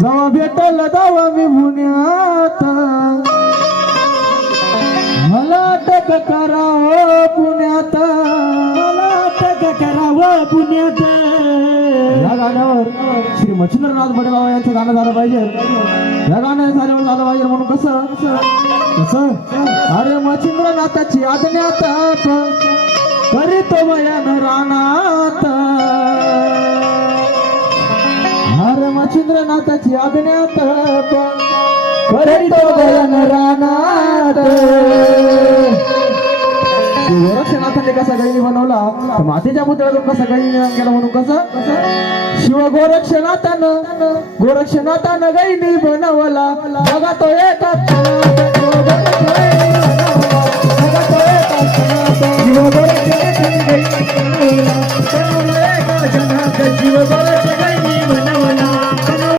जेव्हा भेटल तेव्हा मी पुण्यात मला अटक करावं पुण्यात मला अटक करावं पुण्यात. या गाण्यावर श्री मच्छिंद्रनाथ बडेबाबा यांचं गाणं झालं पाहिजे. या गाणं झाल्यावर झालं पाहिजे म्हणून कसं कसं अरे मच्छिंद्रनाथाची आज्ञात करीतो बयान रानात. अरे मच्छिंद्रनाथाची आज्ञात करीतो बयान रानात. गोरक्षनाथाने कसा गैनी बनवला तर मातेच्या पुतळ्यातून कसा गैनी गेला म्हणून कसं शिव गोरक्षनाथानं गैनी बनवला बघा तो एका